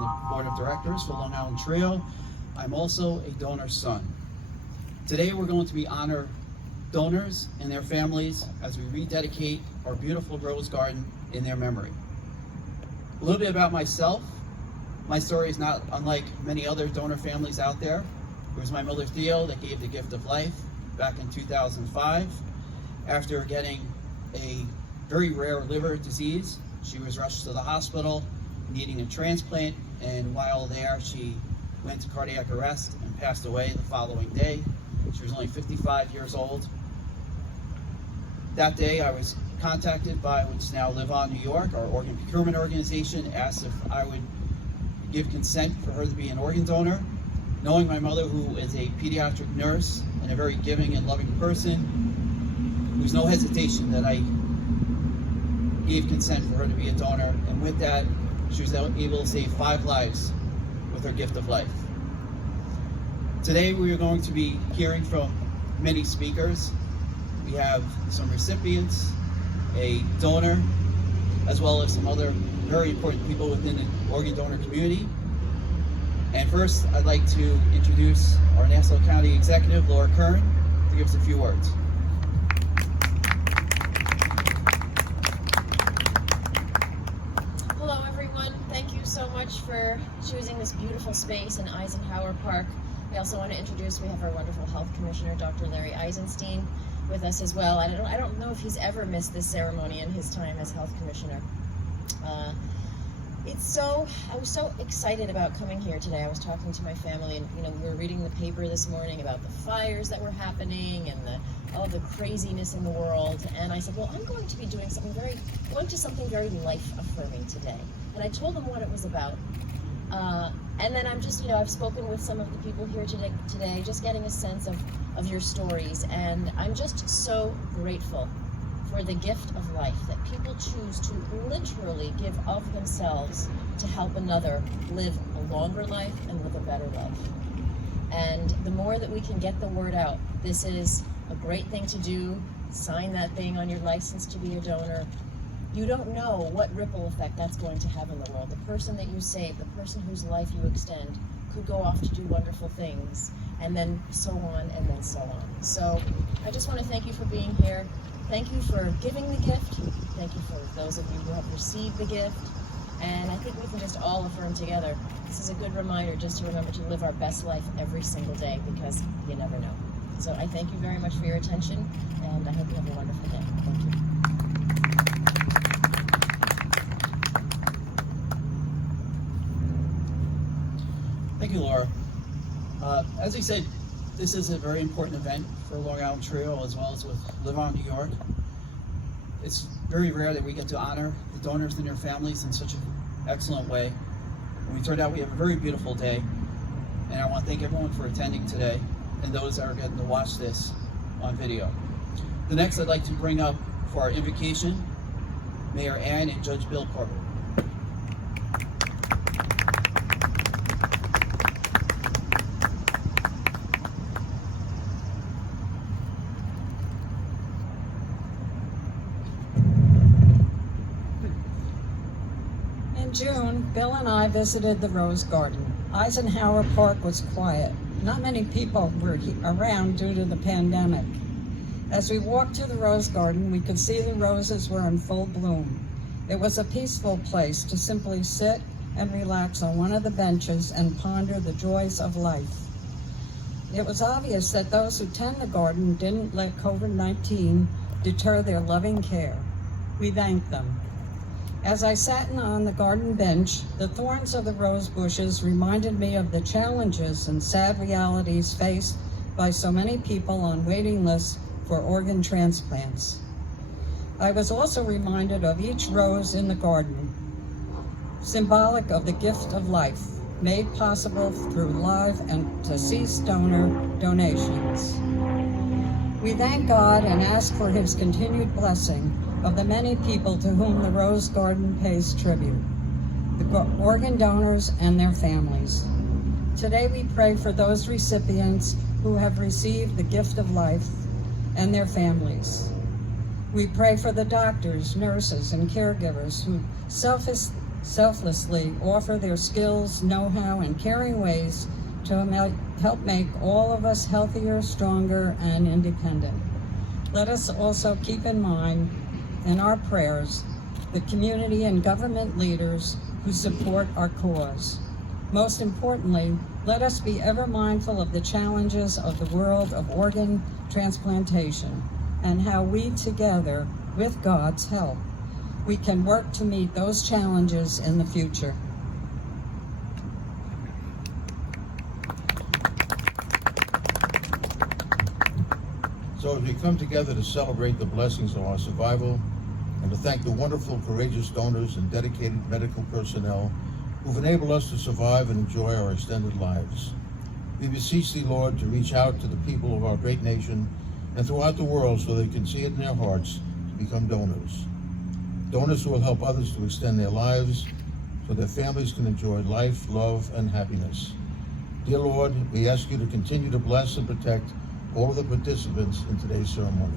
on the board of directors for Long Island Trio. I'm also a donor son. Today we're going to honor donors and their families as we rededicate our beautiful rose garden in their memory. A little bit about myself. My story is not unlike many other donor families out there. It was my mother Theo that gave the gift of life back in 2005. After getting a very rare liver disease, she was rushed to the hospital needing a transplant, and while there she went to cardiac arrest and passed away the following day. She was only 55 years old. That day I was contacted by what's now LiveOnNY York, our organ procurement organization, asked if I would give consent for her to be an organ donor. Knowing my mother, who is a pediatric nurse and a very giving and loving person, there was no hesitation that I gave consent for her to be a donor, and with that, she was able to save 5 lives with her gift of life. Today we are going to be hearing from many speakers. We have some recipients, a donor, as well as some other very important people within the organ donor community. And first, I'd like to introduce our Nassau County Executive, Laura Curran, to give us a few words. Hello, everyone. Thank you so much for choosing this beautiful space in Eisenhower Park. I also want to introduce, we have our wonderful Health Commissioner, Dr. Larry Eisenstein, with us as well. I don't know if he's ever missed this ceremony in his time as Health Commissioner. I was so excited about coming here today. I was talking to my family, and we were reading the paper this morning about the fires that were happening and all the craziness in the world. And I said, well, I'm going to be doing something very life-affirming today. And I told them what it was about. And then I'm just, I've spoken with some of the people here today, just getting a sense of your stories. And I'm just so grateful for the gift of life, that people choose to literally give of themselves to help another live a longer life and live a better life. And the more that we can get the word out, this is a great thing to do. Sign that thing on your license to be a donor. You don't know what ripple effect that's going to have in the world. The person that you save, the person whose life you extend, could go off to do wonderful things, and then so on and then so on. So I just want to thank you for being here. Thank you for giving the gift. Thank you for those of you who have received the gift. And I think we can just all affirm together. This is a good reminder just to remember to live our best life every single day, because you never know. So I thank you very much for your attention, and I hope you have a wonderful day. Thank you. Thank you, Laura. As I said, this is a very important event for Long Island Trio, as well as with LiveOnNY York. It's very rare that we get to honor the donors and their families in such an excellent way. And we turned out we have a very beautiful day, and I want to thank everyone for attending today, and those that are getting to watch this on video. The next I'd like to bring up for our invocation, Mayor Ann and Judge Bill Corbett. In June, Bill and I visited the Rose Garden. Eisenhower Park was quiet. Not many people were around due to the pandemic. As we walked to the Rose Garden, we could see the roses were in full bloom. It was a peaceful place to simply sit and relax on one of the benches and ponder the joys of life. It was obvious that those who tend the garden didn't let COVID-19 deter their loving care. We thanked them. As I sat on the garden bench, the thorns of the rose bushes reminded me of the challenges and sad realities faced by so many people on waiting lists for organ transplants. I was also reminded of each rose in the garden, symbolic of the gift of life, made possible through live and deceased donor donations. We thank God and ask for his continued blessing of the many people to whom the Rose Garden pays tribute, the organ donors and their families. Today we pray for those recipients who have received the gift of life and their families. We pray for the doctors, nurses, and caregivers who selflessly offer their skills, know-how, and caring ways to help make all of us healthier, stronger, and independent. Let us also keep in mind in our prayers the community and government leaders who support our cause. Most importantly, let us be ever mindful of the challenges of the world of organ transplantation and how we together, with God's help, we can work to meet those challenges in the future. So as we come together to celebrate the blessings of our survival and to thank the wonderful, courageous donors and dedicated medical personnel who've enabled us to survive and enjoy our extended lives, we beseech thee, Lord, to reach out to the people of our great nation and throughout the world so they can see it in their hearts to become donors. Donors who will help others to extend their lives so their families can enjoy life, love, and happiness. Dear Lord, we ask you to continue to bless and protect all of the participants in today's ceremony.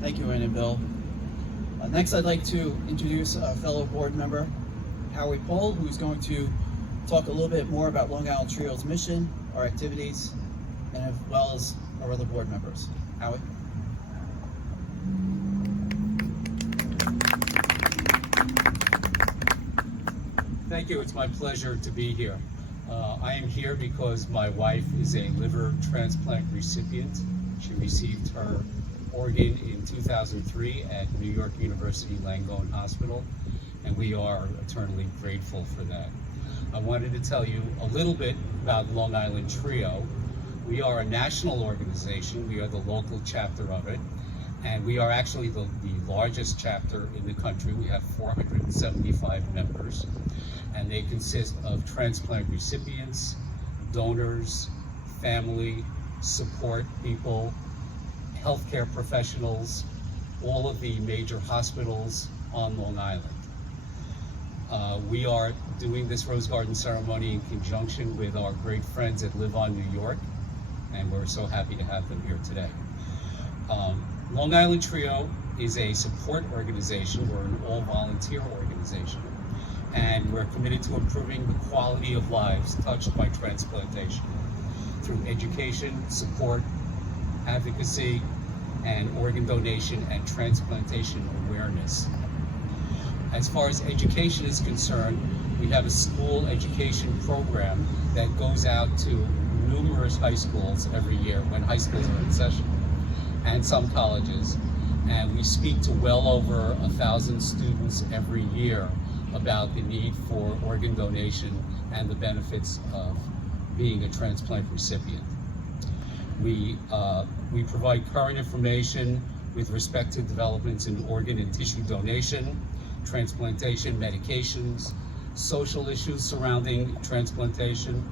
Thank you, Ann and Bill. Next, I'd like to introduce a fellow board member, Howie Pohl, who's going to talk a little bit more about Long Island Trio's mission, our activities, and as well as our other board members. Howie? Thank you. It's my pleasure to be here. I am here because my wife is a liver transplant recipient. She received her organ in 2003 at New York University Langone Hospital, and we are eternally grateful for that. I wanted to tell you a little bit about Long Island Trio. We are a national organization. We are the local chapter of it, and we are actually the largest chapter in the country. We have 475 members, and they consist of transplant recipients, donors, family, support people, healthcare professionals, all of the major hospitals on Long Island. We are doing this Rose Garden ceremony in conjunction with our great friends at LiveOnNY New York, and we're so happy to have them here today. Long Island Trio is a support organization. We're an all-volunteer organization, and we're committed to improving the quality of lives touched by transplantation through education, support, advocacy, and organ donation and transplantation awareness. As far as education is concerned, we have a school education program that goes out to numerous high schools every year when high schools are in session, and some colleges, and we speak to well over 1,000 students every year about the need for organ donation and the benefits of being a transplant recipient. We provide current information with respect to developments in organ and tissue donation, transplantation, medications, social issues surrounding transplantation,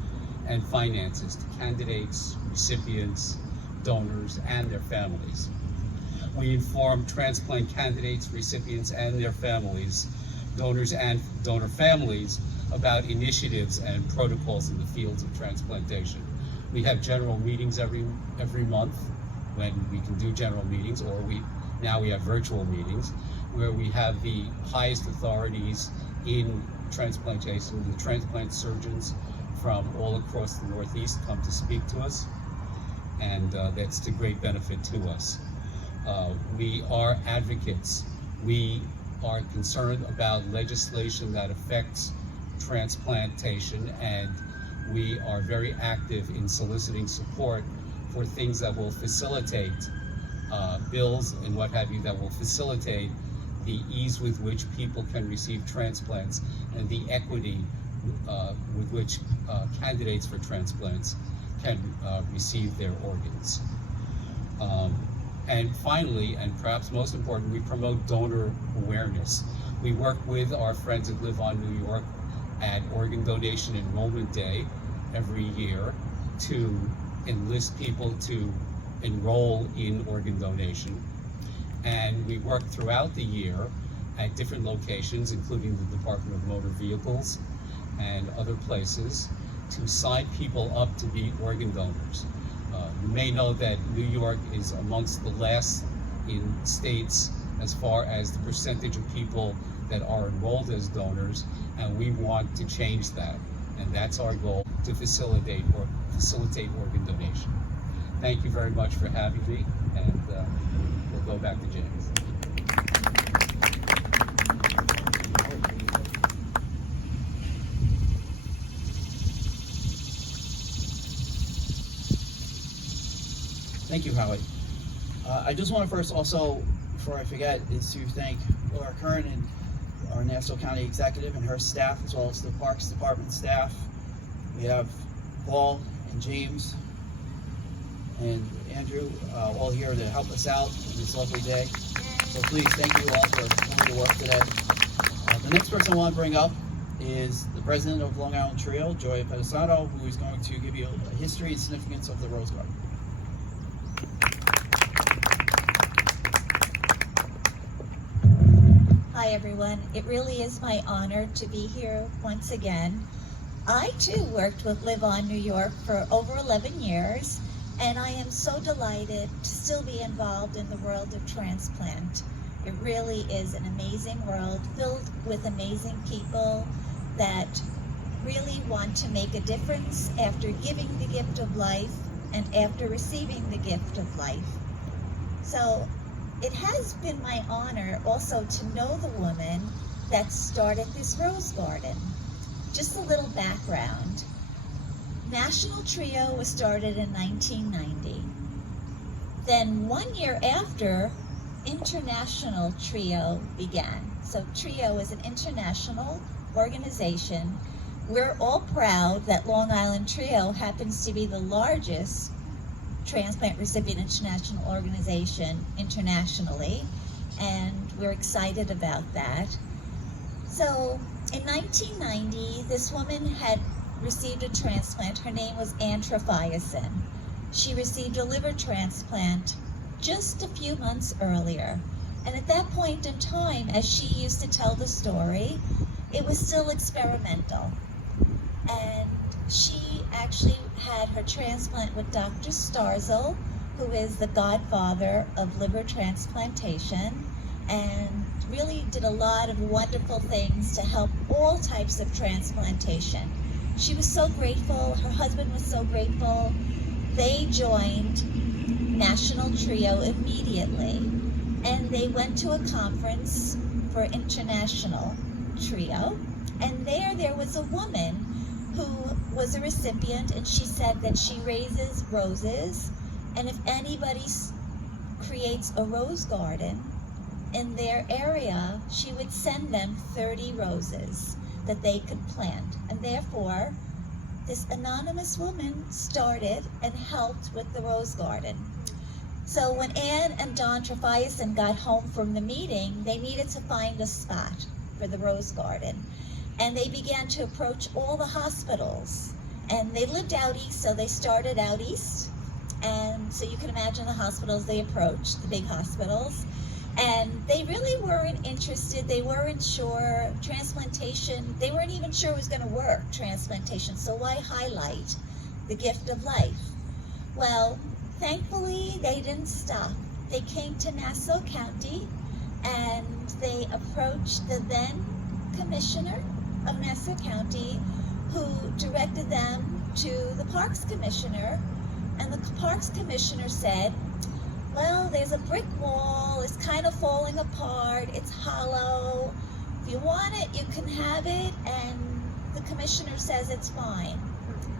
and finances to candidates, recipients, donors, and their families. We inform transplant candidates, recipients, and their families, donors and donor families, about initiatives and protocols in the fields of transplantation. We have general meetings every month when we can do general meetings, or now we have virtual meetings where we have the highest authorities in transplantation, the transplant surgeons from all across the Northeast come to speak to us, and that's to great benefit to us. We are advocates. We are concerned about legislation that affects transplantation, and we are very active in soliciting support for things that will facilitate bills and what have you, that will facilitate the ease with which people can receive transplants and the equity with which candidates for transplants can receive their organs. And finally, and perhaps most important, we promote donor awareness. We work with our friends at LiveOnNY New York at Organ Donation Enrollment Day every year to enlist people to enroll in organ donation. And we work throughout the year at different locations, including the Department of Motor Vehicles and other places, to sign people up to be organ donors. You may know that New York is amongst the last in states as far as the percentage of people that are enrolled as donors, and we want to change that. And that's our goal, to facilitate organ donation. Thank you very much for having me, and we'll go back to James. Thank you, Howie. I just want to first also, before I forget, is to thank Laura Curran and our Nassau County Executive and her staff, as well as the Parks Department staff. We have Paul and James and Andrew all here to help us out on this lovely day. So please, thank you all for coming to work today. The next person I want to bring up is the president of Long Island Trio, Joy Oppedisano, who is going to give you a history and significance of the Rose Garden. Hi everyone, it really is my honor to be here once again. I too worked with LiveOnNY New York for over 11 years, and I am so delighted to still be involved in the world of transplant. It really is an amazing world filled with amazing people that really want to make a difference after giving the gift of life and after receiving the gift of life. So it has been my honor also to know the woman that started this Rose Garden. Just a little background. National Trio was started in 1990. Then 1 year after, International Trio began. So Trio is an international organization. We're all proud that Long Island Trio happens to be the largest transplant recipient international organization internationally, and we're excited about that. So in 1990, this woman had received a transplant. Her name was Ann Laskaris. She received a liver transplant just a few months earlier, and at that point in time, as she used to tell the story, it was still experimental. And she actually had her transplant with Dr. Starzl, who is the godfather of liver transplantation, and really did a lot of wonderful things to help all types of transplantation. She was so grateful, her husband was so grateful. They joined National Trio immediately, and they went to a conference for International Trio, and there was a woman who was a recipient, and she said that she raises roses, and if anybody creates a rose garden in their area, she would send them 30 roses that they could plant. And therefore, this anonymous woman started and helped with the rose garden. So when Ann and Don Laskaris got home from the meeting, they needed to find a spot for the rose garden. And they began to approach all the hospitals. And they lived out east, so they started out east. And so you can imagine the hospitals they approached, the big hospitals. And they really weren't interested, they weren't sure. Transplantation, they weren't even sure it was going to work, transplantation. So why highlight the gift of life? Well, thankfully, they didn't stop. They came to Nassau County, and they approached the then commissioner of Nassau County, who directed them to the Parks Commissioner, and the Parks Commissioner said, well, there's a brick wall, it's kind of falling apart, it's hollow, if you want it, you can have it, and the commissioner says it's fine.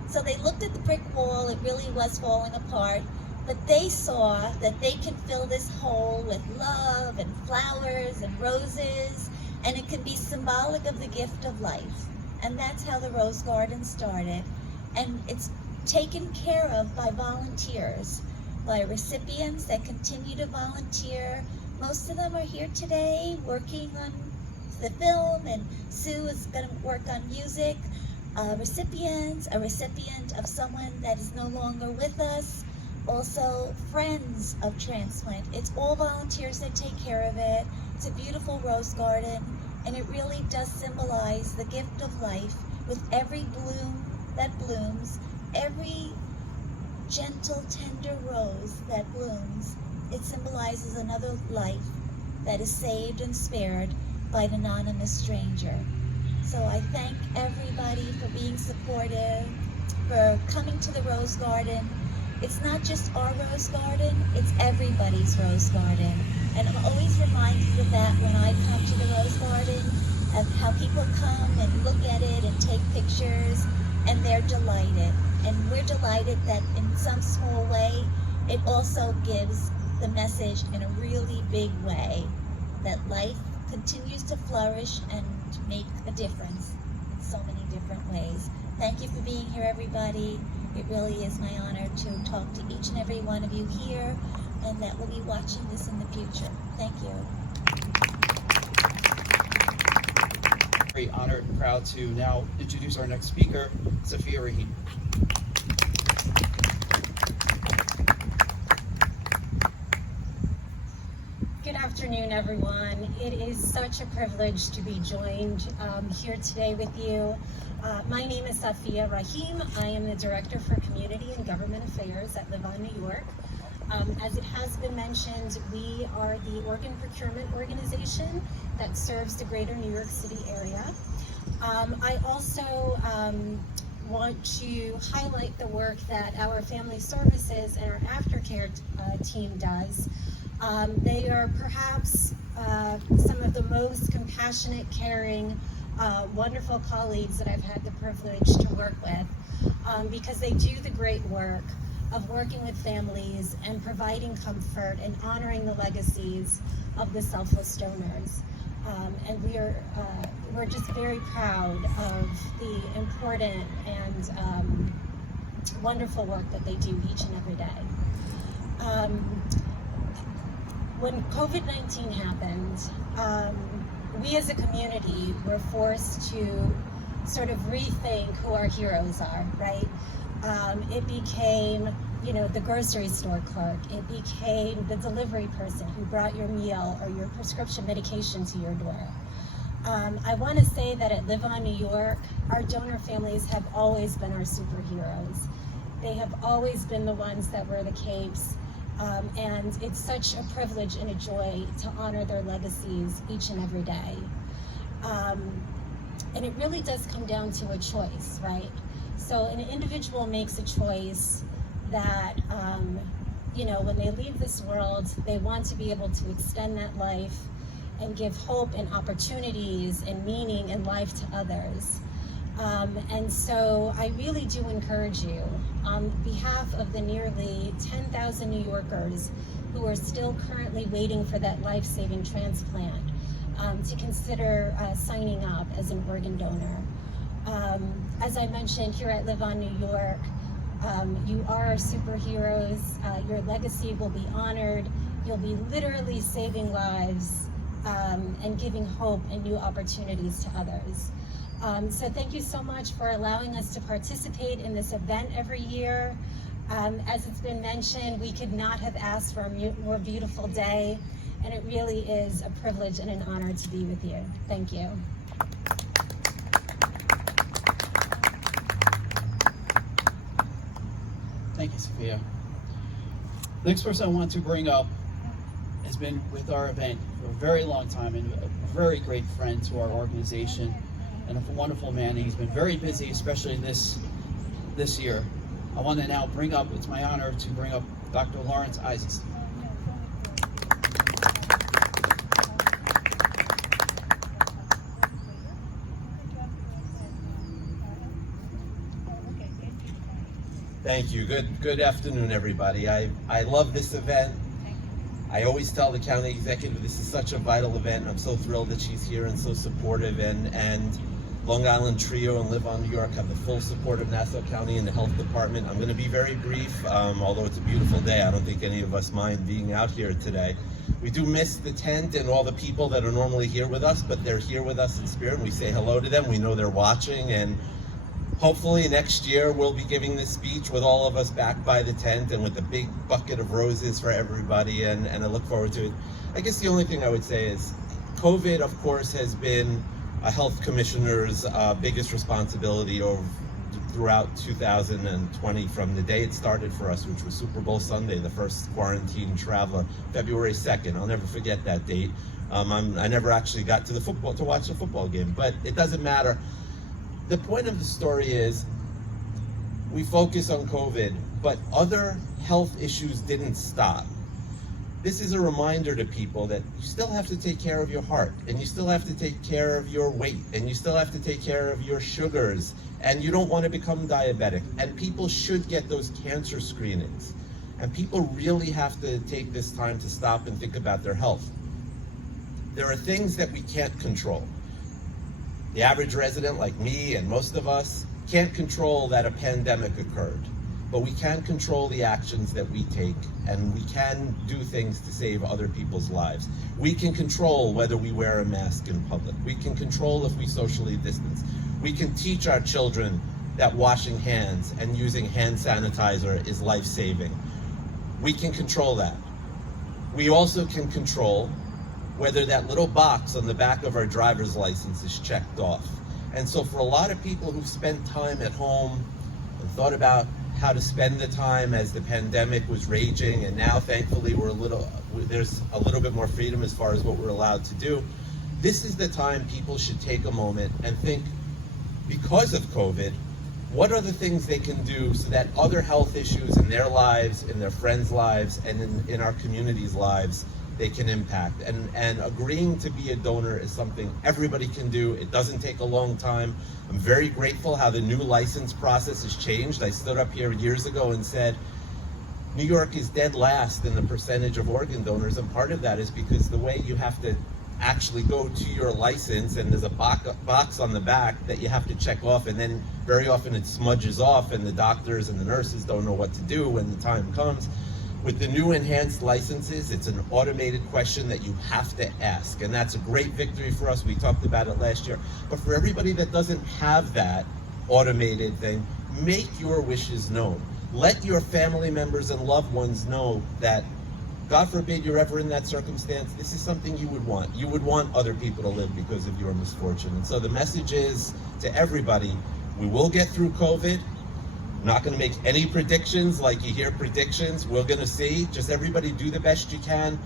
So they looked at the brick wall, it really was falling apart, but they saw that they can fill this hole with love and flowers and roses, and it can be symbolic of the gift of life. And that's how the Rose Garden started. And it's taken care of by volunteers, by recipients that continue to volunteer. Most of them are here today working on the film, and Sue is going to work on music. A recipient of someone that is no longer with us. Also, friends of transplant. It's all volunteers that take care of it. It's a beautiful rose garden, and it really does symbolize the gift of life with every bloom that blooms, every gentle, tender rose that blooms. It symbolizes another life that is saved and spared by an anonymous stranger. So I thank everybody for being supportive, for coming to the Rose Garden. It's not just our Rose Garden, it's everybody's Rose Garden. And I'm always reminded of that when I come to the Rose Garden, of how people come and look at it and take pictures, and they're delighted. And we're delighted that in some small way, it also gives the message in a really big way that life continues to flourish and to make a difference in so many different ways. Thank you for being here, everybody. It really is my honor to talk to each and every one of you here and that will be watching this in the future. Thank you. Very honored and proud to now introduce our next speaker, Safiya Raheem. Good afternoon, everyone. It is such a privilege to be joined here today with you. My name is Safiya Raheem. I am the Director for Community and Government Affairs at LiveOnNY New York. As it has been mentioned, we are the organ procurement organization that serves the greater New York City area. I also want to highlight the work that our family services and our aftercare team does. They are perhaps some of the most compassionate, caring, wonderful colleagues that I've had the privilege to work with, because they do the great work of working with families and providing comfort and honoring the legacies of the selfless donors. And we're just very proud of the important and wonderful work that they do each and every day. When COVID-19 happened, we as a community were forced to sort of rethink who our heroes are, right? It became, the grocery store clerk. It became the delivery person who brought your meal or your prescription medication to your door. I want to say that at LiveOn New York, our donor families have always been our superheroes. They have always been the ones that wear the capes. And it's such a privilege and a joy to honor their legacies each and every day. And it really does come down to a choice, right? So an individual makes a choice that, when they leave this world, they want to be able to extend that life and give hope and opportunities and meaning and life to others. And so I really do encourage you, on behalf of the nearly 10,000 New Yorkers who are still currently waiting for that life-saving transplant, to consider signing up as an organ donor. As I mentioned, here at LiveOn New York, you are our superheroes. Your legacy will be honored. You'll be literally saving lives and giving hope and new opportunities to others. So thank you so much for allowing us to participate in this event every year. As it's been mentioned, we could not have asked for a more beautiful day, and it really is a privilege and an honor to be with you. Thank you. Thank you, Safiya. The next person I want to bring up has been with our event for a very long time and a very great friend to our organization and a wonderful man. He's been very busy, especially this year. I want to now bring up, it's my honor to bring up Dr. Lawrence Eisenstein. Thank you. Good afternoon, everybody. I love this event. I always tell the county executive this is such a vital event. I'm so thrilled that she's here and so supportive. And Long Island Trio and LiveOn New York have the full support of Nassau County and the health department. I'm going to be very brief, although it's a beautiful day. I don't think any of us mind being out here today. We do miss the tent and all the people that are normally here with us, but they're here with us in spirit. We say hello to them. We know they're watching, and hopefully next year we'll be giving this speech with all of us back by the tent and with a big bucket of roses for everybody, and I look forward to it. I guess the only thing I would say is COVID, of course, has been a health commissioner's biggest responsibility over throughout 2020 from the day it started for us, which was Super Bowl Sunday, the first quarantine traveler, February 2nd. I'll never forget that date. I never actually got to watch the football game, but it doesn't matter. The point of the story is we focus on COVID, but other health issues didn't stop. This is a reminder to people that you still have to take care of your heart, and you still have to take care of your weight, and you still have to take care of your sugars, and you don't want to become diabetic. And people should get those cancer screenings. And people really have to take this time to stop and think about their health. There are things that we can't control. The average resident like me and most of us can't control that a pandemic occurred. But we can control the actions that we take, and we can do things to save other people's lives. We can control whether we wear a mask in public. We can control if we socially distance. We can teach our children that washing hands and using hand sanitizer is life-saving. We can control that. We also can control whether that little box on the back of our driver's license is checked off. And so for a lot of people who've spent time at home and thought about how to spend the time as the pandemic was raging, and now thankfully there's a little bit more freedom as far as what we're allowed to do. This is the time people should take a moment and think, because of COVID, what are the things they can do so that other health issues in their lives, in their friends' lives, and in our community's lives, they can impact. And agreeing to be a donor is something everybody can do. It doesn't take a long time. I'm very grateful how the new license process has changed. I stood up here years ago and said, New York is dead last in the percentage of organ donors, and part of that is because the way you have to actually go to your license, and there's a box on the back that you have to check off, and then very often it smudges off, and the doctors and the nurses don't know what to do when the time comes. With the new enhanced licenses, it's an automated question that you have to ask, and that's a great victory for us. We talked about it last year. But for everybody that doesn't have that automated thing, make your wishes known. Let your family members and loved ones know that, God forbid you're ever in that circumstance, this is something you would want. You would want other people to live because of your misfortune. And so the message is to everybody, we will get through COVID. I'm not going to make any predictions like you hear predictions. We're going to see. Just everybody do the best you can.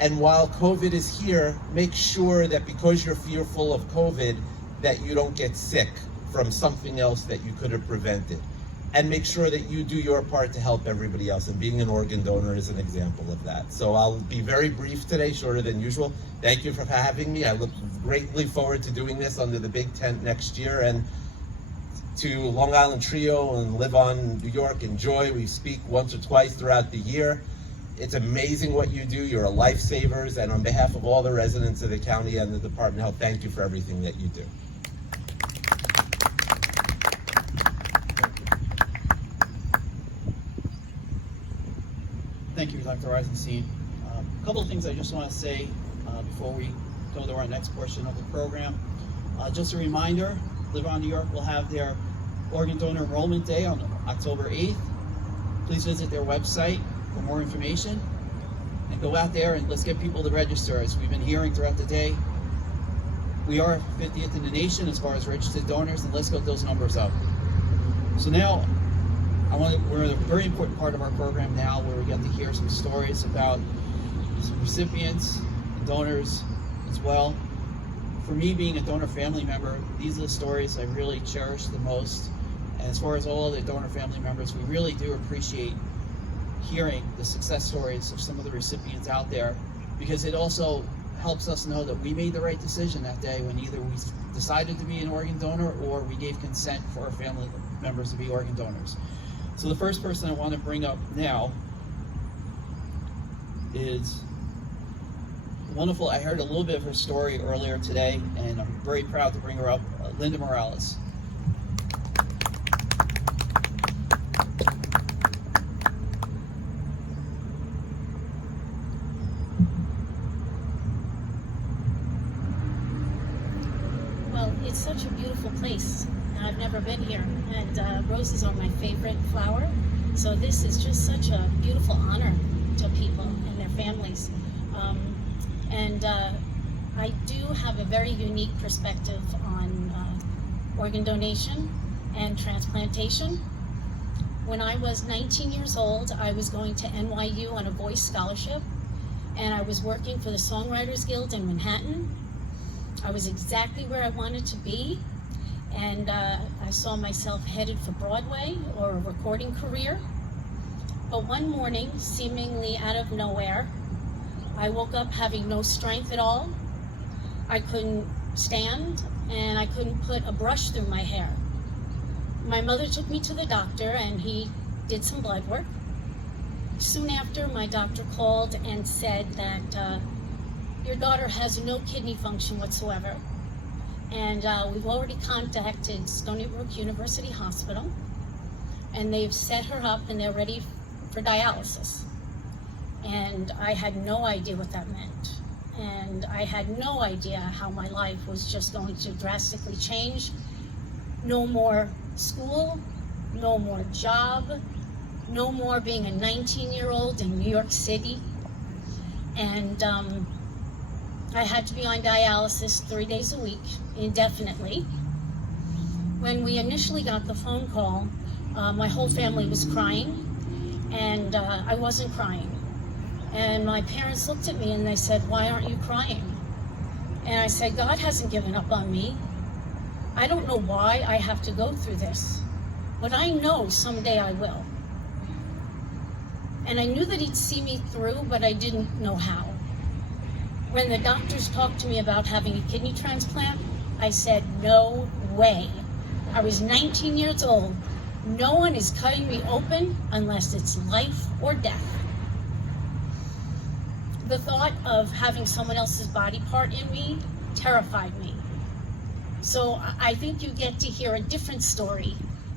And while COVID is here, make sure that because you're fearful of COVID, that you don't get sick from something else that you could have prevented. And make sure that you do your part to help everybody else. And being an organ donor is an example of that. So I'll be very brief today, shorter than usual. Thank you for having me. I look greatly forward to doing this under the big tent next year. And to Long Island Trio and Live On New York, enjoy. We speak once or twice throughout the year. It's amazing what you do. You're a lifesavers. And on behalf of all the residents of the county and the Department of Health, thank you for everything that you do. Thank you, Dr. Eisenstein. A couple of things I just want to say before we go to our next portion of the program. Just a reminder, Live On New York will have their Organ Donor Enrollment Day on October 8th. Please visit their website for more information and go out there and let's get people to register. As we've been hearing throughout the day, we are 50th in the nation as far as registered donors, and let's get those numbers up. So now, we're in a very important part of our program now where we get to hear some stories about some recipients and donors as well. For me, being a donor family member, these are the stories I really cherish the most. And as far as all the donor family members, we really do appreciate hearing the success stories of some of the recipients out there, because it also helps us know that we made the right decision that day when either we decided to be an organ donor or we gave consent for our family members to be organ donors. So the first person I want to bring up now is wonderful. I heard a little bit of her story earlier today, and I'm very proud to bring her up, Linda Morales. Well, it's such a beautiful place. I've never been here, and roses are my favorite flower. So this is just such a beautiful honor to people and their families. I do have a very unique perspective on organ donation. and transplantation. When I was 19 years old, I was going to NYU on a voice scholarship, and I was working for the Songwriters Guild in Manhattan. I was exactly where I wanted to be, and I saw myself headed for Broadway or a recording career. But one morning, seemingly out of nowhere, I woke up having no strength at all. I couldn't stand, and I couldn't put a brush through my hair. My mother took me to the doctor, and he did some blood work. Soon after, my doctor called and said that your daughter has no kidney function whatsoever. And we've already contacted Stony Brook University Hospital, and they've set her up and they're ready for dialysis. And I had no idea what that meant. And I had no idea how my life was just going to drastically change. No more school, no more job, no more being a 19-year-old in New York City. And I had to be on dialysis 3 days a week, indefinitely. When we initially got the phone call, my whole family was crying, and I wasn't crying. And my parents looked at me and they said, "Why aren't you crying?" And I said, "God hasn't given up on me. I don't know why I have to go through this, but I know someday I will." And I knew that he'd see me through, but I didn't know how. When the doctors talked to me about having a kidney transplant, I said, "No way." I was 19 years old. No one is cutting me open unless it's life or death. The thought of having someone else's body part in me terrified me. So I think you get to hear a different story,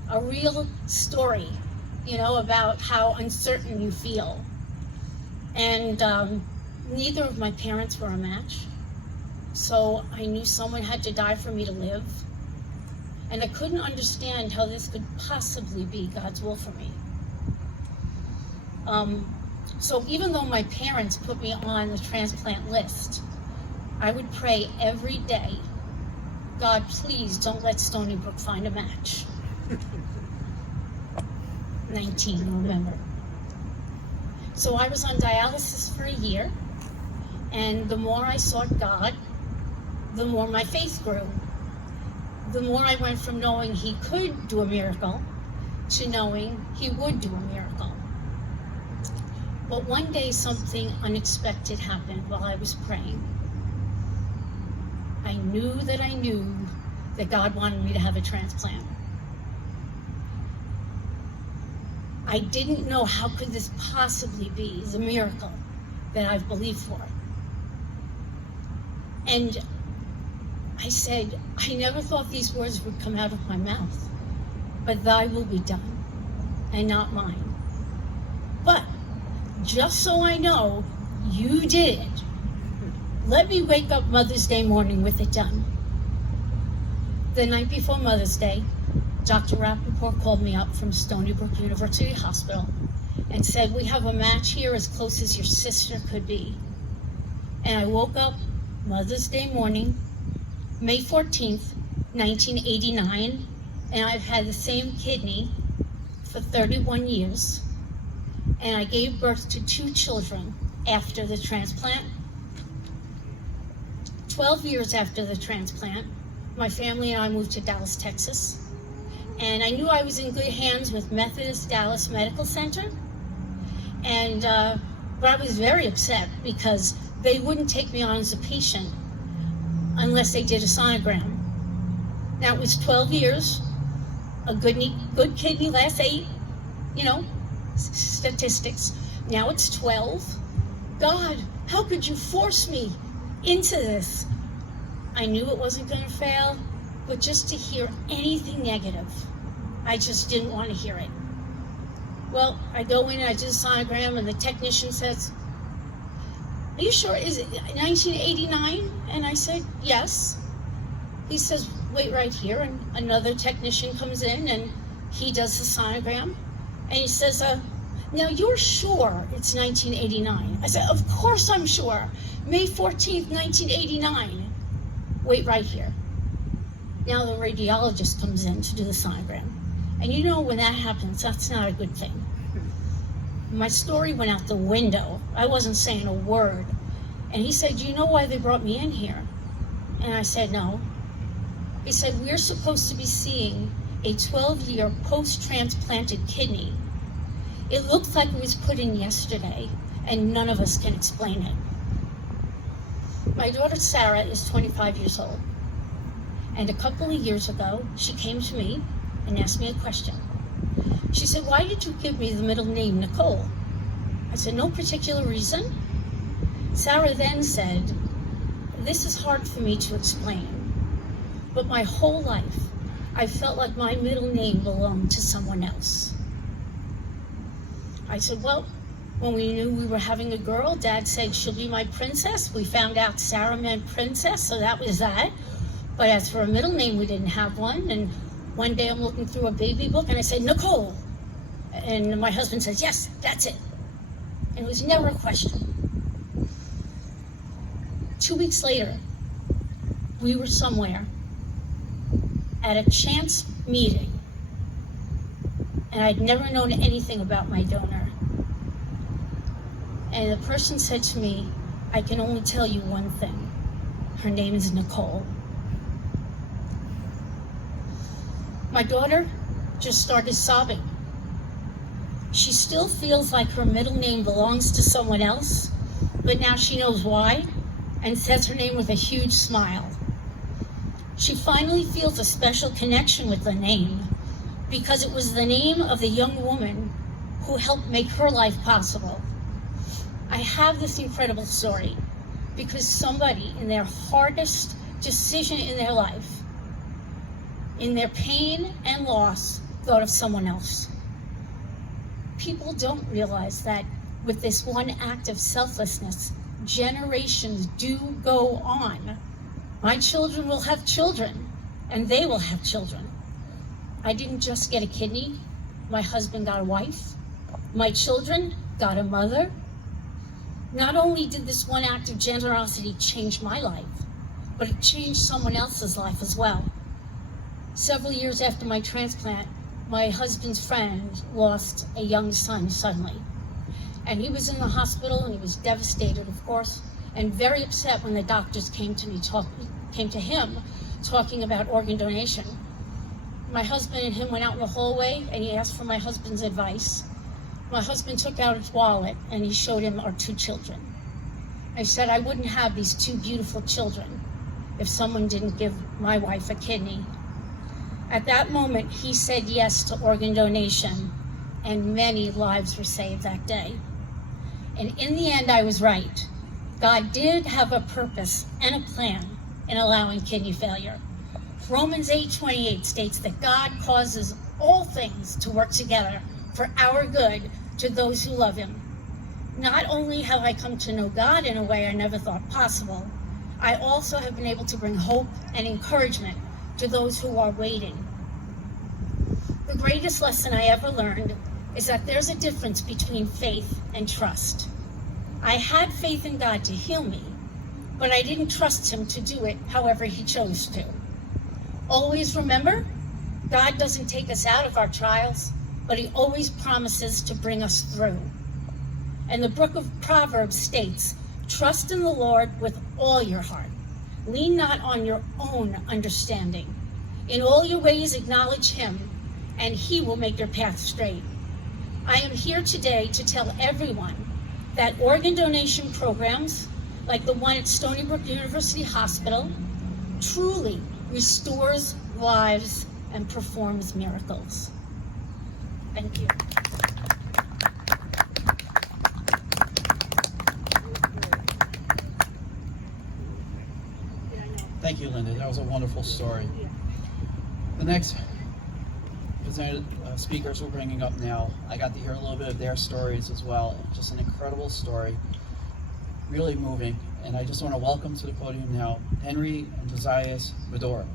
a real story, about how uncertain you feel. And neither of my parents were a match. So I knew someone had to die for me to live. And I couldn't understand how this could possibly be God's will for me. So even though my parents put me on the transplant list, I would pray every day, "God, please don't let Stony Brook find a match." 19, remember. So I was on dialysis for a year, and the more I sought God, the more my faith grew. The more I went from knowing he could do a miracle to knowing he would do a miracle. But one day something unexpected happened while I was praying. I knew that God wanted me to have a transplant. I didn't know how could this possibly be the miracle that I've believed for. And I said, I never thought these words would come out of my mouth, but thy will be done, and not mine. But just so I know, you did it. Let me wake up Mother's Day morning with it done. The night before Mother's Day, Dr. Rappaport called me up from Stony Brook University Hospital and said, "We have a match here as close as your sister could be." And I woke up Mother's Day morning, May 14th, 1989, and I've had the same kidney for 31 years. And I gave birth to 2 children after the transplant. 12 years after the transplant, my family and I moved to Dallas, Texas. And I knew I was in good hands with Methodist Dallas Medical Center. And but I was very upset because they wouldn't take me on as a patient unless they did a sonogram. Now it was 12 years, a good kidney lasts 8, statistics. Now it's 12. God, how could you force me into this? I knew it wasn't going to fail, but just to hear anything negative, I just didn't want to hear it. Well, I go in and I do the sonogram, and the technician says, "Are you sure? Is it 1989? And I said, "Yes." He says, "Wait right here." And another technician comes in and he does the sonogram. And he says, "Now you're sure it's 1989? I said, "Of course I'm sure. May 14th, 1989. Wait right here." Now the radiologist comes in to do the sonogram. And you know when that happens, that's not a good thing. My story went out the window. I wasn't saying a word. And he said, "Do you know why they brought me in here?" And I said, "No." He said, "We're supposed to be seeing a 12-year post-transplanted kidney. It looks like it was put in yesterday, and none of us can explain it." My daughter Sarah is 25 years old. And a couple of years ago, she came to me and asked me a question. She said, "Why did you give me the middle name Nicole?" I said, "No particular reason." Sarah then said, "This is hard for me to explain, but my whole life, I felt like my middle name belonged to someone else." I said, "Well, when we knew we were having a girl, Dad said she'll be my princess. We found out Sarah meant princess, so that was that. But as for a middle name, we didn't have one. And one day I'm looking through a baby book and I said, 'Nicole.' And my husband says, 'Yes, that's it.' And it was never a question." 2 weeks later, we were somewhere at a chance meeting, and I'd never known anything about my donor. And the person said to me, "I can only tell you one thing. Her name is Nicole." My daughter just started sobbing. She still feels like her middle name belongs to someone else, but now she knows why and says her name with a huge smile. She finally feels a special connection with the name because it was the name of the young woman who helped make her life possible. I have this incredible story because somebody in their hardest decision in their life, in their pain and loss, thought of someone else. People don't realize that with this one act of selflessness, generations do go on. My children will have children, and they will have children. I didn't just get a kidney. My husband got a wife. My children got a mother. Not only did this one act of generosity change my life, but it changed someone else's life as well. Several years after my transplant, my husband's friend lost a young son suddenly. And he was in the hospital and he was devastated, of course, and very upset when the doctors came to him talking about organ donation. My husband and him went out in the hallway and he asked for my husband's advice. My husband took out his wallet and he showed him our 2 children. I said I wouldn't have these 2 beautiful children if someone didn't give my wife a kidney. At that moment, he said yes to organ donation, and many lives were saved that day. And in the end, I was right. God did have a purpose and a plan in allowing kidney failure. Romans 8:28 states that God causes all things to work together for our good to those who love him. Not only have I come to know God in a way I never thought possible, I also have been able to bring hope and encouragement to those who are waiting. The greatest lesson I ever learned is that there's a difference between faith and trust. I had faith in God to heal me, but I didn't trust him to do it however he chose to. Always remember, God doesn't take us out of our trials, but he always promises to bring us through. And the book of Proverbs states, "Trust in the Lord with all your heart. Lean not on your own understanding. In all your ways acknowledge him, and he will make your path straight." I am here today to tell everyone that organ donation programs, like the one at Stony Brook University Hospital, truly restores lives and performs miracles. Thank you. Thank you, Linda. That was a wonderful story. The next speakers we're bringing up now, I got to hear a little bit of their stories as well. Just an incredible story, really moving. And I just want to welcome to the podium now Henry and Josias Maduro.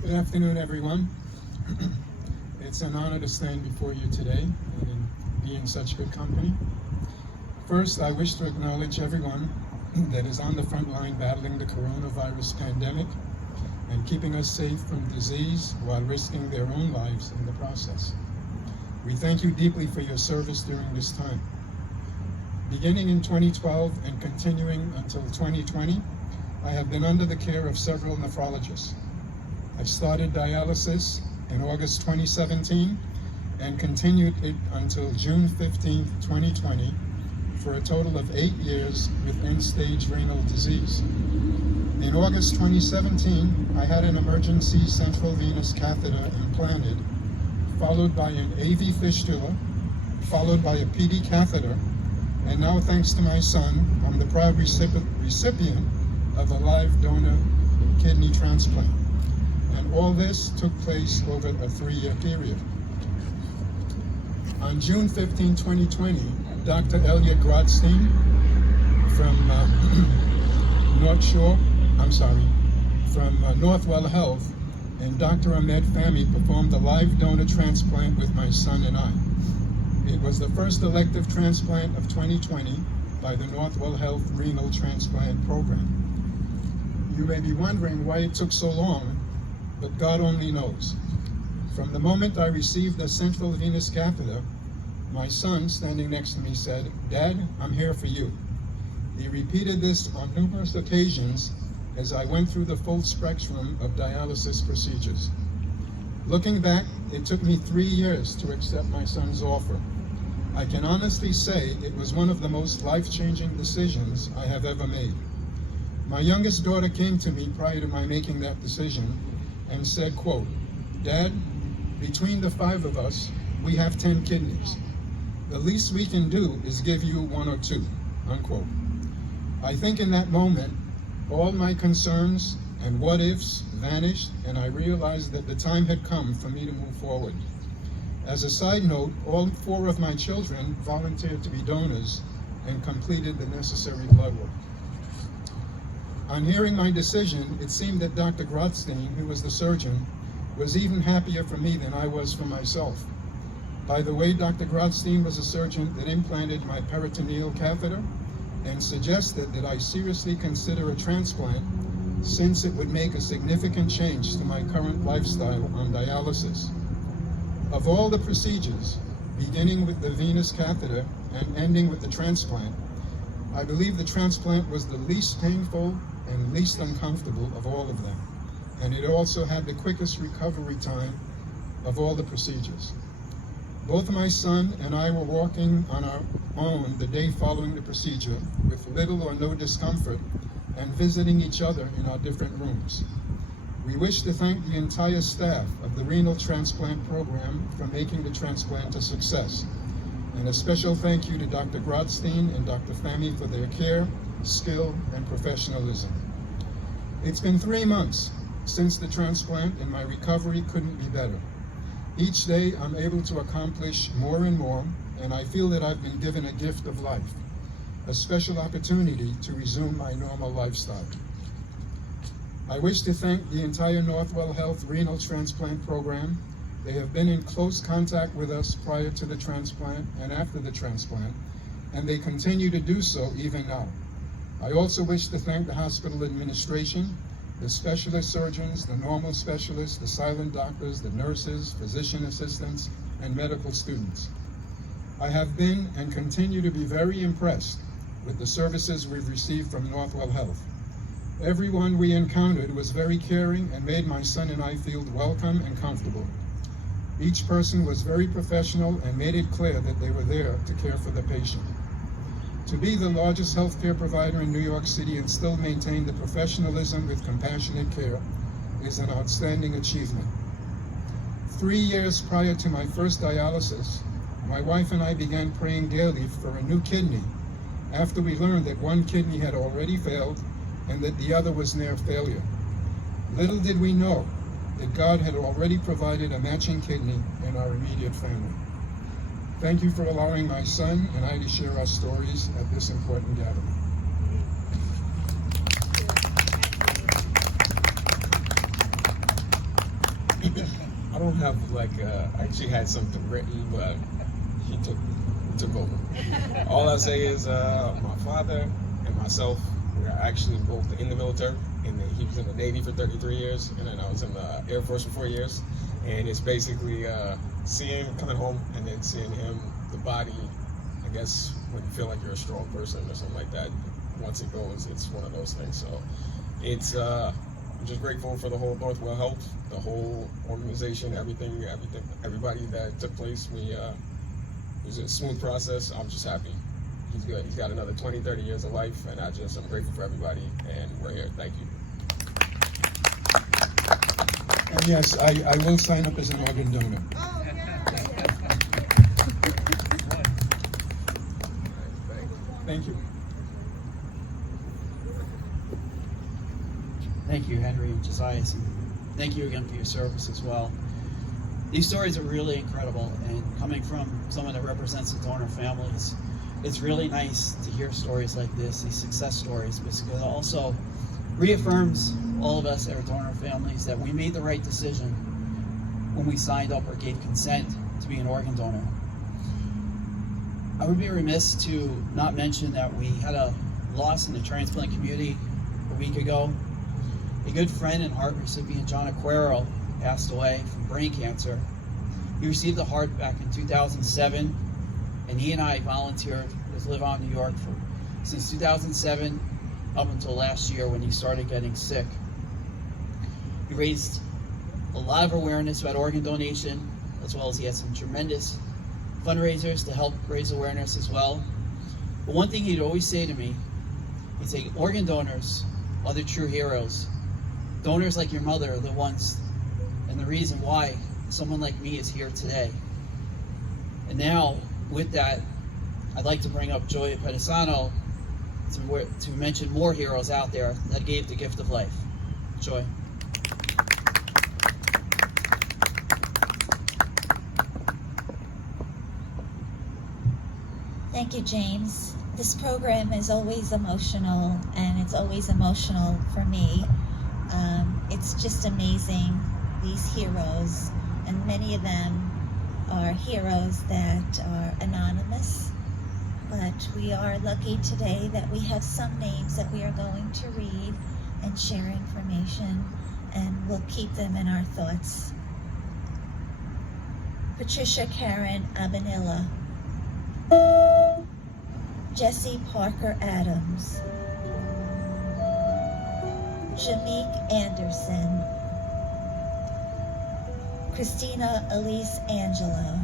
Good afternoon, everyone. It's an honor to stand before you today and be in such good company. First, I wish to acknowledge everyone that is on the front line battling the coronavirus pandemic and keeping us safe from disease while risking their own lives in the process. We thank you deeply for your service during this time. Beginning in 2012 and continuing until 2020, I have been under the care of several nephrologists. I started dialysis in August 2017 and continued it until June 15, 2020, for a total of 8 years with end-stage renal disease. In August 2017, I had an emergency central venous catheter implanted, followed by an AV fistula, followed by a PD catheter, and now, thanks to my son, I'm the proud recipient of a live donor kidney transplant. And all this took place over a 3-year period. On June 15, 2020, Dr. Elliot Grodstein from Northwell Health and Dr. Ahmed Fahmy performed a live donor transplant with my son and I. It was the first elective transplant of 2020 by the Northwell Health Renal Transplant Program. You may be wondering why it took so long, but God only knows. From the moment I received the central venous catheter, my son, standing next to me, said, "Dad, I'm here for you." He repeated this on numerous occasions as I went through the full spectrum of dialysis procedures. Looking back, it took me 3 years to accept my son's offer. I can honestly say it was one of the most life-changing decisions I have ever made. My youngest daughter came to me prior to my making that decision and said, quote, "Dad, between the 5 of us, we have 10 kidneys. The least we can do is give you 1 or 2, unquote. I think in that moment, all my concerns and what-ifs vanished, and I realized that the time had come for me to move forward. As a side note, all 4 of my children volunteered to be donors and completed the necessary blood work. On hearing my decision, it seemed that Dr. Grodstein, who was the surgeon, was even happier for me than I was for myself. By the way, Dr. Grodstein was a surgeon that implanted my peritoneal catheter and suggested that I seriously consider a transplant since it would make a significant change to my current lifestyle on dialysis. Of all the procedures, beginning with the venous catheter and ending with the transplant, I believe the transplant was the least painful and least uncomfortable of all of them, and it also had the quickest recovery time of all the procedures. Both my son and I were walking on our own the day following the procedure with little or no discomfort and visiting each other in our different rooms. We wish to thank the entire staff of the renal transplant program for making the transplant a success. And a special thank you to Dr. Grodstein and Dr. Fahmy for their care, skill, and professionalism. It's been 3 months since the transplant, and my recovery couldn't be better. Each day I'm able to accomplish more and more, and I feel that I've been given a gift of life, a special opportunity to resume my normal lifestyle. I wish to thank the entire Northwell Health Renal Transplant Program. They have been in close contact with us prior to the transplant and after the transplant, and they continue to do so even now. I also wish to thank the hospital administration, the specialist surgeons, the normal specialists, the silent doctors, the nurses, physician assistants, and medical students. I have been and continue to be very impressed with the services we've received from Northwell Health. Everyone we encountered was very caring and made my son and I feel welcome and comfortable. Each person was very professional and made it clear that they were there to care for the patient. To be the largest healthcare provider in New York City and still maintain the professionalism with compassionate care is an outstanding achievement. 3 years prior to my first dialysis, my wife and I began praying daily for a new kidney after we learned that 1 kidney had already failed and that the other was near failure. Little did we know that God had already provided a matching kidney in our immediate family. Thank you for allowing my son and I to share our stories at this important gathering. I don't have I actually had something written, but he took over. All I say is my father and myself, we are actually both in the military. He was in the Navy for 33 years, and then I was in the Air Force for 4 years. And it's basically seeing him coming home and then seeing him, the body, I guess, when you feel like you're a strong person or something like that, once it goes, it's one of those things. So it's, I'm just grateful for the whole Northwell Health, the whole organization, everybody that took place. It was a smooth process. I'm just happy. He's good. He's got another 20, 30 years of life, and I'm grateful for everybody, and we're here. Thank you. And yes, I will sign up as an organ donor. Thank you. Thank you, Henry and Josias, and thank you again for your service as well. These stories are really incredible, and coming from someone that represents the donor families, it's really nice to hear stories like this, these success stories, because it also reaffirms all of us, our donor families, that we made the right decision when we signed up or gave consent to be an organ donor. I would be remiss to not mention that we had a loss in the transplant community a week ago. A good friend and heart recipient, John Aquero, passed away from brain cancer. He received the heart back in 2007, and he and I volunteered with LiveOnNY New York since 2007 up until last year when he started getting sick. He raised a lot of awareness about organ donation, as well as he had some tremendous fundraisers to help raise awareness as well. But one thing he'd always say to me, he'd say, organ donors are the true heroes. Donors like your mother are the ones and the reason why someone like me is here today. And now, with that, I'd like to bring up Joy Oppedisano to mention more heroes out there that gave the gift of life. Joy. Thank you, James. This program is always emotional, and it's always emotional for me. It's just amazing, these heroes, and many of them are heroes that are anonymous, but we are lucky today that we have some names that we are going to read and share information, and we'll keep them in our thoughts. Patricia Karen Abanilla, Jesse Parker Adams, Jameek Anderson, Christina Elise Angelo,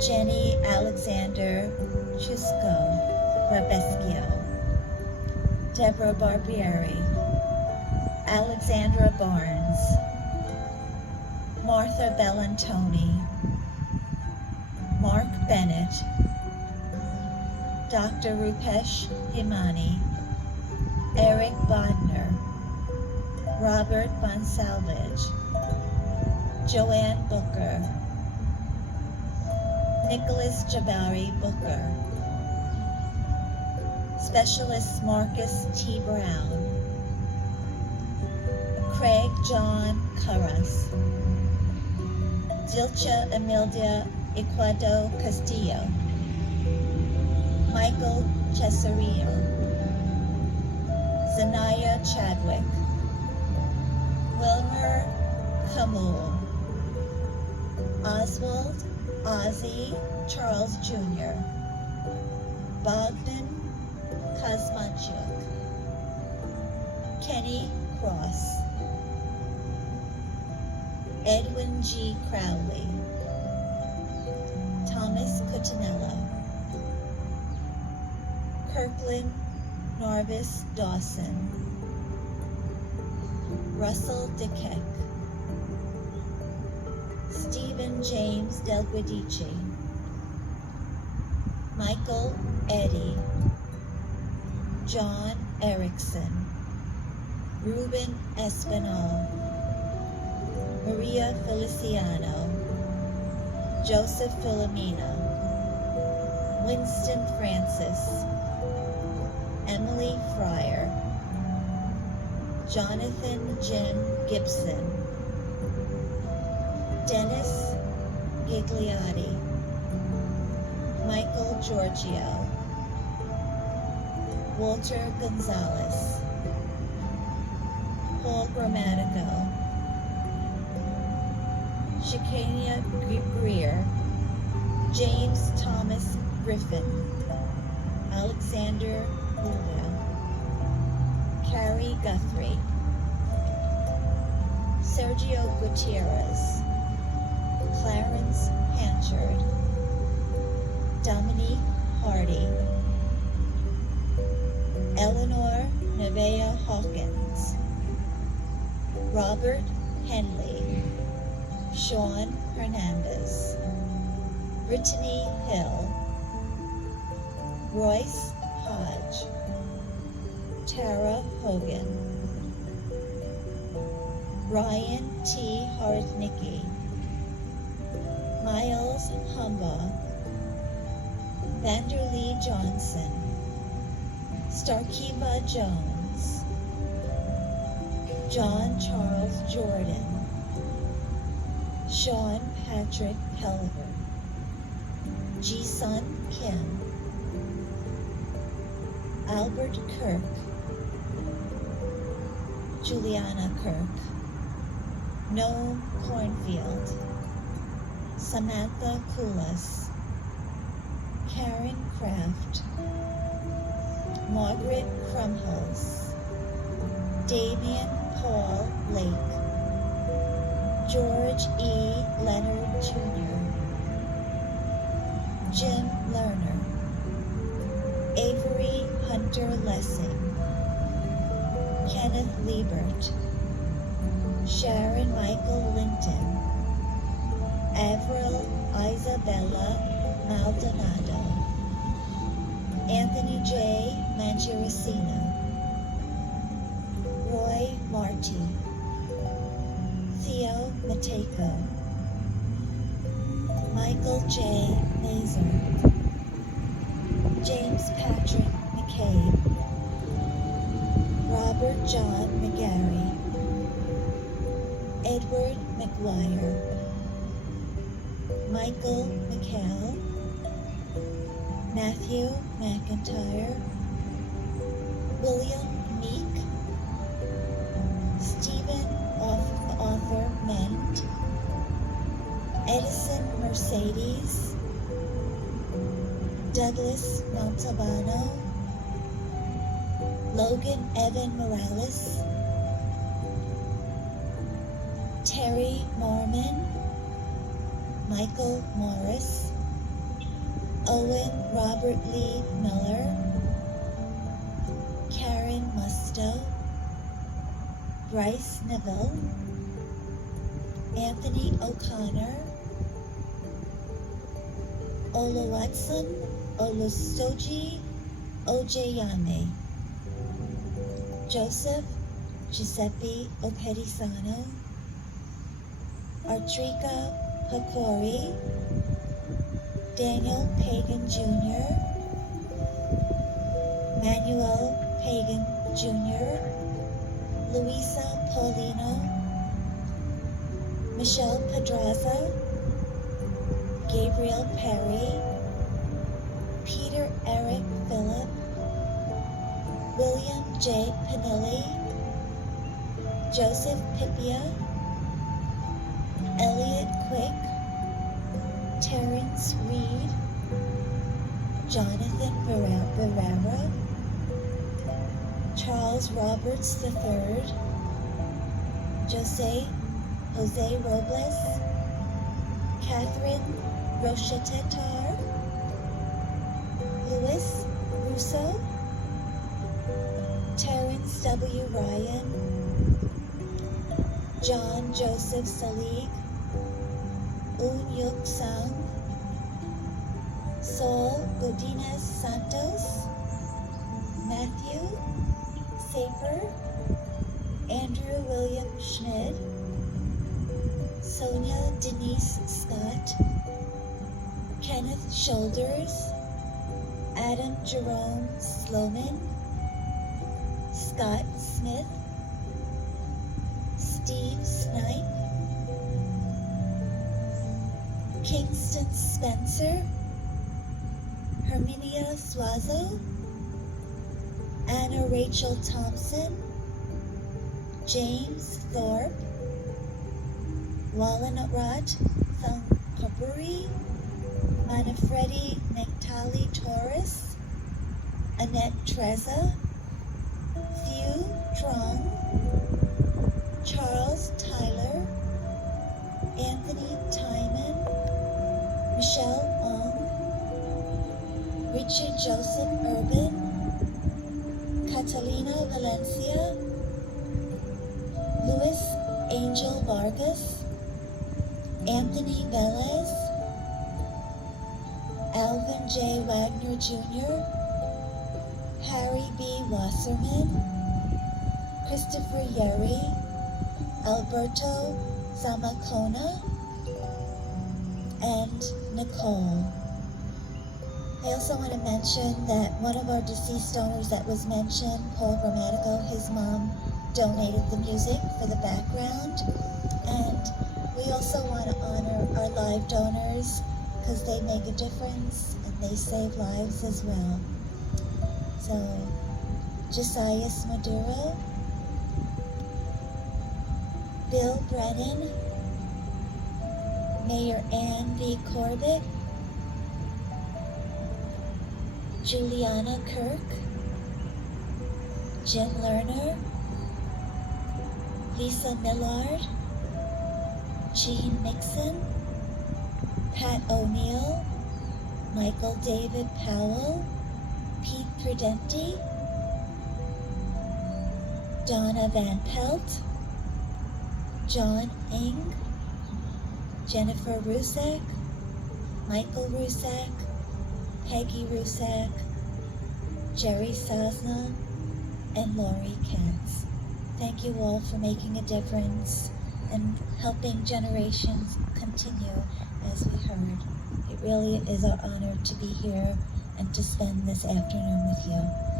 Jenny Alexander Chusco Barbescio, Deborah Barbieri, Alexandra Barnes, Martha Bellantoni, Mark Bennett, Dr. Rupesh Himani, Eric Bodner, Robert Bonsalvage, Joanne Booker, Nicholas Jabari Booker, Specialist Marcus T. Brown, Craig John Carras, Dilcha Emilia Ecuador Castillo, Michael Cesario, Zanaya Chadwick, Wilmer Kamul, Oswald Ozzy Charles Jr., Bogdan Kosmanchuk, Kenny Cross, Edwin G. Crowley, Thomas Cutinella, Kirkland Narvis Dawson, Russell DeKeck, Stephen James Del Guidice, Michael Eddy, John Erickson, Ruben Espinal, Maria Feliciano, Joseph Filomena, Winston Francis, Emily Fryer, Jonathan Jim Gibson, Dennis Gigliotti, Michael Giorgio, Walter Gonzalez, Paul Grammatico, Shikania Greer, James Thomas Griffin, Alexander Julia, Carrie Guthrie, Sergio Gutierrez, Clarence Hanchard, Dominique Hardy, Eleanor Nevea Hawkins, Robert Henley, Sean Hernandez, Brittany Hill, Royce Hodge, Tara Hogan, Ryan T. Hardnicki, Miles Humbaugh, Vanderlee Johnson, Starkiva Jones, John Charles Jordan, Sean Patrick Pelliver, Ji-Sun Kim, Albert Kirk, Juliana Kirk, Noam Cornfield, Samantha Koulas, Karen Kraft, Margaret Krumholz, Damian Paul Lake, George E. Leonard Jr., Jim Lerner, Avery Hunter Lessing, Kenneth Liebert, Sharon Michael Linton, Avril Isabella Maldonado, Anthony J. Mangiaracina, Roy Marty, Theo Mateiko, Michael J. Mazer, James Patrick McCabe, Robert John McGarry, Edward McGuire, Michael McHale, Matthew McIntyre, William Meek, Stephen Arthur Ment, Edison Mercedes, Douglas Montalbano, Logan Evan Morales, Terry Norman, Michael Morris, Owen Robert Lee Miller, Karen Musto, Bryce Neville, Anthony O'Connor, Olawatson Olusoji Ojayame, Joseph Giuseppe Oppedisano, Artrika Hakori, Daniel Pagan Jr., Manuel Pagan Jr., Luisa Paulino, Michelle Pedraza, Gabriel Perry, Peter Eric Phillip, William J. Panilli, Joseph Pipia, Elliot Quick, Terrence Reed, Jonathan Barrera, Charles Roberts III, Jose Robles, Catherine Rochetetar, Louis Russo, Terrence W. Ryan, John Joseph Salig, Un Yuk Sang, Saul Godinez Santos, Matthew Saper, Andrew William Schmid, Sonia Denise Scott, Kenneth Shoulders, Adam Jerome Sloman, Scott Smith, Steve Snipe, Kingston Spencer, Herminia Suazo, Anna Rachel Thompson, James Thorpe, Wallenrod Thungpuri, Manfredi Nectali Torres, Annette Treza, Thew Trong, Charles Tyler, Anthony Timon, Michelle Ong, Richard Joseph Urban, Catalina Valencia, Luis Angel Vargas, Anthony Velez, Alvin J. Wagner Jr., Harry B. Wasserman, Christopher Yeri, Alberto Zamacona, and Nicole. I also want to mention that one of our deceased donors that was mentioned, Paul Grammatico, his mom donated the music for the background. And we also want to honor our live donors because they make a difference and they save lives as well. So, Josias Maduro, Bill Brennan, Mayor Ann V. Corbett, Juliana Kirk, Jim Lerner, Lisa Millard, Jean Nixon, Pat O'Neill, Michael David Powell, Pete Prudenti, Donna Van Pelt, John Ing, Jennifer Rusak, Michael Rusak, Peggy Rusak, Jerry Sosna, and Lori Katz. Thank you all for making a difference and helping generations continue as we heard. It really is our honor to be here and to spend this afternoon with you.